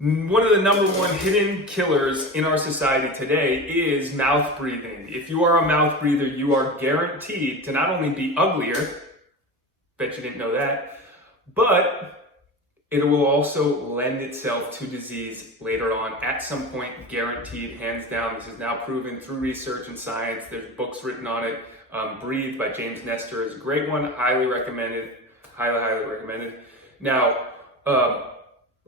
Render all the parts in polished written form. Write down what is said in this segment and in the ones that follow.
One of the #1 hidden killers in our society today is mouth breathing. If you are a mouth breather, you are guaranteed to not only be uglier, bet you didn't know that, but it will also lend itself to disease later on at some point, guaranteed, hands down. This is now proven through research and science. There's books written on it. Breathe by James Nestor is a great one, highly recommended, highly recommended. Now,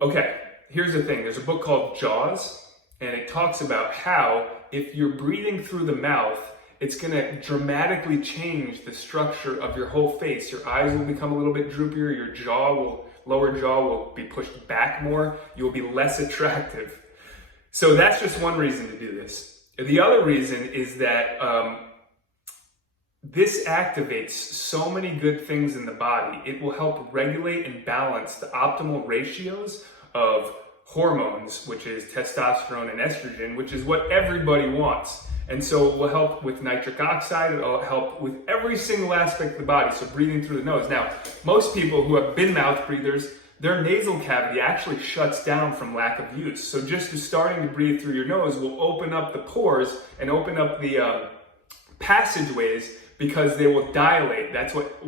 okay. Here's the thing, there's a book called Jaws, and it talks about how if you're breathing through the mouth, it's gonna dramatically change the structure of your whole face. Your eyes will become a little bit droopier, your lower jaw will be pushed back more, you will be less attractive. So that's just one reason to do this. The other reason is that this activates so many good things in the body. It will help regulate and balance the optimal ratios of hormones, which is testosterone and estrogen, which is what everybody wants. And so it will help with nitric oxide, it will help with every single aspect of the body, so breathing through the nose. Now, most people who have been mouth breathers, their nasal cavity actually shuts down from lack of use. So just starting to breathe through your nose will open up the pores and open up the passageways because they will dilate. That's what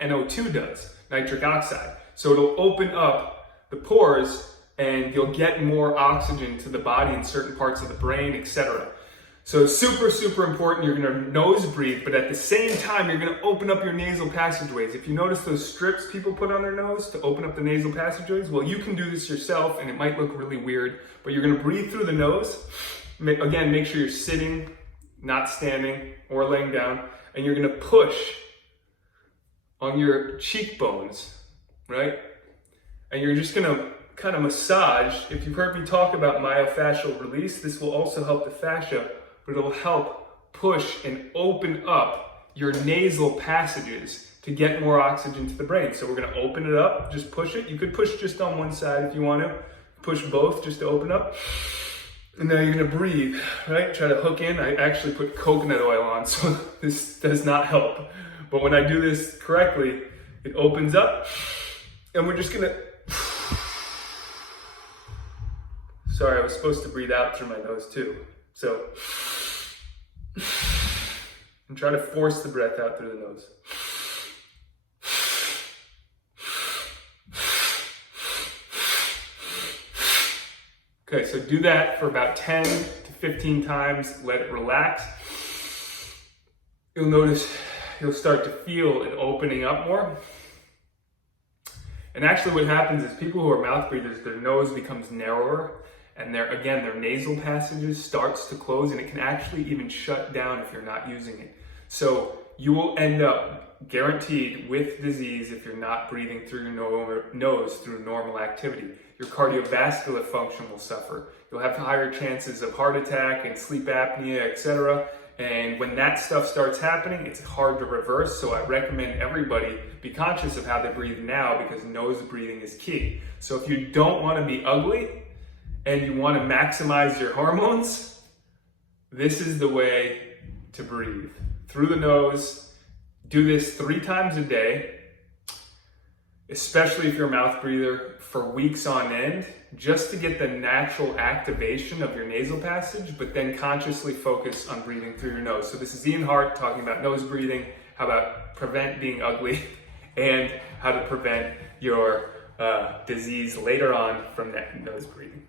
NO2 does, nitric oxide. So it'll open up the pores and you'll get more oxygen to the body in certain parts of the brain, etc. So super important, you're gonna nose breathe, but at the same time, you're gonna open up your nasal passageways. If you notice those strips people put on their nose to open up the nasal passageways, well, you can do this yourself and it might look really weird, but you're gonna breathe through the nose. Again, make sure you're sitting, not standing or laying down, and you're gonna push on your cheekbones, right? And you're just gonna kind of massage. If you've heard me talk about myofascial release, this will also help the fascia, but it'll help push and open up your nasal passages to get more oxygen to the brain. So we're gonna open it up, just push it. You could push just on one side if you want to. Push both just to open up. And now you're gonna breathe, right? Try to hook in. I actually put coconut oil on, so this does not help. But when I do this correctly, it opens up, and we're just gonna, sorry, I was supposed to breathe out through my nose too. So, and try to force the breath out through the nose. Okay, so do that for about 10 to 15 times, let it relax. You'll notice you'll start to feel it opening up more. And actually what happens is people who are mouth breathers, their nose becomes narrower, and their nasal passages starts to close, and it can actually even shut down if you're not using it. So you will end up guaranteed with disease if you're not breathing through your nose through normal activity. Your cardiovascular function will suffer. You'll have higher chances of heart attack and sleep apnea, etc. And when that stuff starts happening, it's hard to reverse. So I recommend everybody be conscious of how they breathe now, because nose breathing is key. So if you don't want to be ugly, and you want to maximize your hormones, this is the way to breathe. Through the nose. Do this 3 times a day, especially if you're a mouth breather, for weeks on end, just to get the natural activation of your nasal passage, but then consciously focus on breathing through your nose. So this is Ian Harts talking about nose breathing, how about prevent being ugly, and how to prevent your disease later on from that nose breathing.